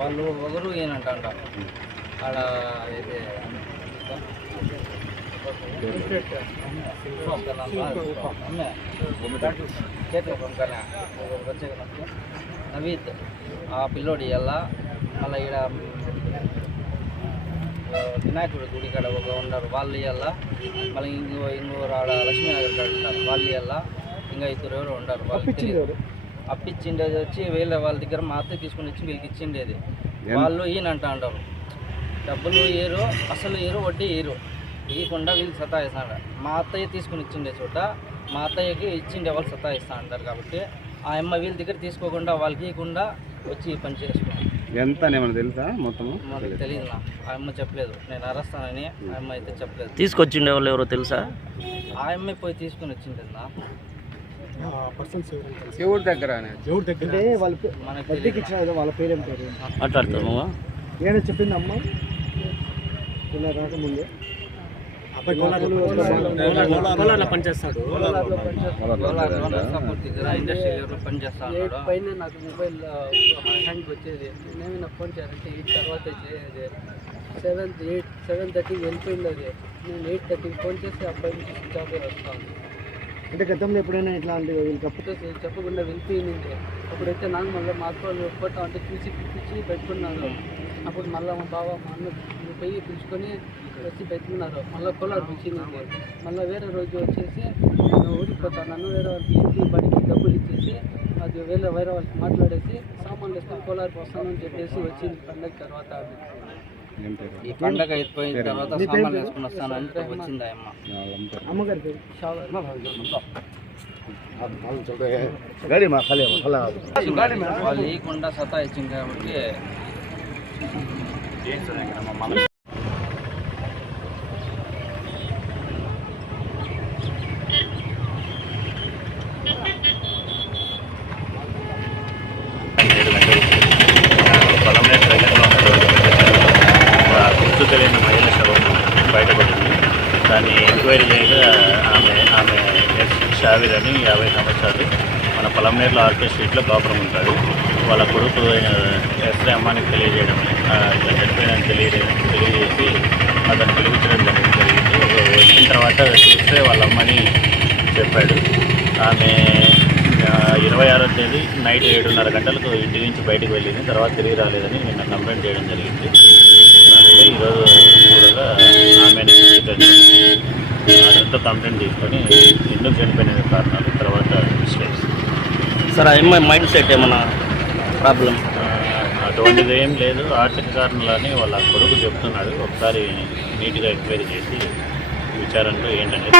వాళ్ళు ఒకరు ఏనంట ఆడ నవీత్ ఆ పిల్లోడి ఎలా మళ్ళీ ఇక్కడ వినాయకుడి గుడి కాడ ఒక ఉన్నారు వాళ్ళు ఇవ్వాలా మళ్ళీ ఇంకోరు ఆడ లక్ష్మీనగర్ కాడ ఉంటారు వాళ్ళు ఇవ్వాలా ఇంకా ఇద్దరు ఎవరు ఉండరు వాళ్ళు అప్పిచ్చిండేది వచ్చి వీళ్ళ వాళ్ళ దగ్గర మా అత్తయ్య తీసుకుని వచ్చి వీళ్ళకి ఇచ్చిండేది వాళ్ళు ఈయనంట అంటారు డబ్బులు ఏరు అసలు ఏరు వడ్డీ ఏరు ఇవ్వకుండా వీళ్ళు సతాయిస్తాడు మా అత్తయ్య తీసుకుని ఇచ్చిండే చోట మా అత్తయ్యకి ఇచ్చిండే వాళ్ళు సతాయిస్తా అంటారు కాబట్టి ఆ అమ్మ వీళ్ళ దగ్గర తీసుకోకుండా వాళ్ళకి ఇవ్వకుండా వచ్చి పని చేసుకున్నాను. ఎంత ఏమన్నా తెలుసా మొత్తము? మాకు తెలియదు నా ఆ అమ్మ చెప్పలేదు నేను అరస్తానని ఆ అమ్మ అయితే చెప్పలేదు. తీసుకొచ్చిండే వాళ్ళు ఎవరో తెలుసా? ఆ అమ్మాయి పోయి తీసుకుని వచ్చింది నా ఎవరి దగ్గర అంటే వాళ్ళకి ఇచ్చిన వాళ్ళ పేరేం పేరు మాట్లాడతాము ఏమైనా చెప్పింది అమ్మ ఇలా రాకముందు పనిచేస్తాడు ఇండస్ట్రీలో పనిచేస్తాడు. పైన నాకు మొబైల్ హ్యాంగ్ వచ్చేది నేనేమి నాకు ఫోన్ చేయాలంటే 8 తర్వాత 7:30 వెళ్ళిపోయింది అది. నేను 8:30 ఫోన్ చేసి అబ్బాయి నుంచి స్విచ్ ఆఫ్ వస్తాను. అంటే గతంలో ఎప్పుడైనా ఇట్లా అంటే వీళ్ళు చెప్పకుండా వెళ్ళిపోయింది. అప్పుడైతే నాకు మళ్ళీ మా అక్క వాళ్ళు ఫోటో అంటే పిలిచి పెట్టుకున్నారు. అప్పుడు మళ్ళీ మా బావ మా అన్న పోయి పిలుచుకొని వచ్చి పెట్టుకున్నారు. మళ్ళీ కోలార్ పిలిచింది. మళ్ళీ వేరే రోజు వచ్చేసి నేను ఊరికి పోతాను వేరే వాళ్ళకి ఇంటి బడికి డబ్బులు ఇచ్చేసి అది వేరే వాళ్ళకి మాట్లాడేసి సామాన్లు వేసుకొని కోలార్కి వస్తానని చెప్పేసి వచ్చింది. పండగ తర్వాత ఈ పండగ అయిపోయిన తర్వాత సామాన్లు వేసుకొని వస్తానంటే వచ్చింది ఆ అమ్మ. అమ్మగారి పేరు వాళ్ళు ఇవ్వకుండా సతా ఇచ్చింది కాబట్టి పొలంనేరు దగ్గరలో గుర్తు తెలియని మహిళ శవం బయటపడింది. దాన్ని ఎంక్వైరీ చేయగా ఆమె ఎస్ షావీర్ అని 50 సంవత్సరాలు మన పొలంనేరులో ఆర్కే స్ట్రీట్లో కాపురం ఉంటుంది. వాళ్ళ కొడుకు ఎస్ఐ అమ్మానికి తెలియజేయడం ఇట్లా చనిపోయిందని తెలియజేసి అతను పిలిపించడం జరిగింది. వచ్చిన తర్వాత చూస్తే వాళ్ళ అమ్మని చెప్పాడు. ఆమె 26వ తేదీ నైట్ 7:30 గంటలకు ఇంటి నుంచి బయటకు వెళ్ళింది. తర్వాత తిరిగి రాలేదని నిన్న కంప్లైంట్ చేయడం జరిగింది. దానిపై ఈరోజు చూడగా ఆమెని అదంతా కంప్లైంట్ తీసుకొని ఎందుకు చనిపోయిన కారణాలు తర్వాత స్టేట్స్. సార్ ఆ అమ్మాయి మైండ్ సెట్ ఏమన్నా ప్రాబ్లం? అటువంటిది ఏం లేదు. ఆర్థిక కారణాలని వాళ్ళ కొడుకు చెప్తున్నాడు. ఒకసారి నీట్గా ఎంక్వైరీ చేసి విచారణలో ఏంటనేది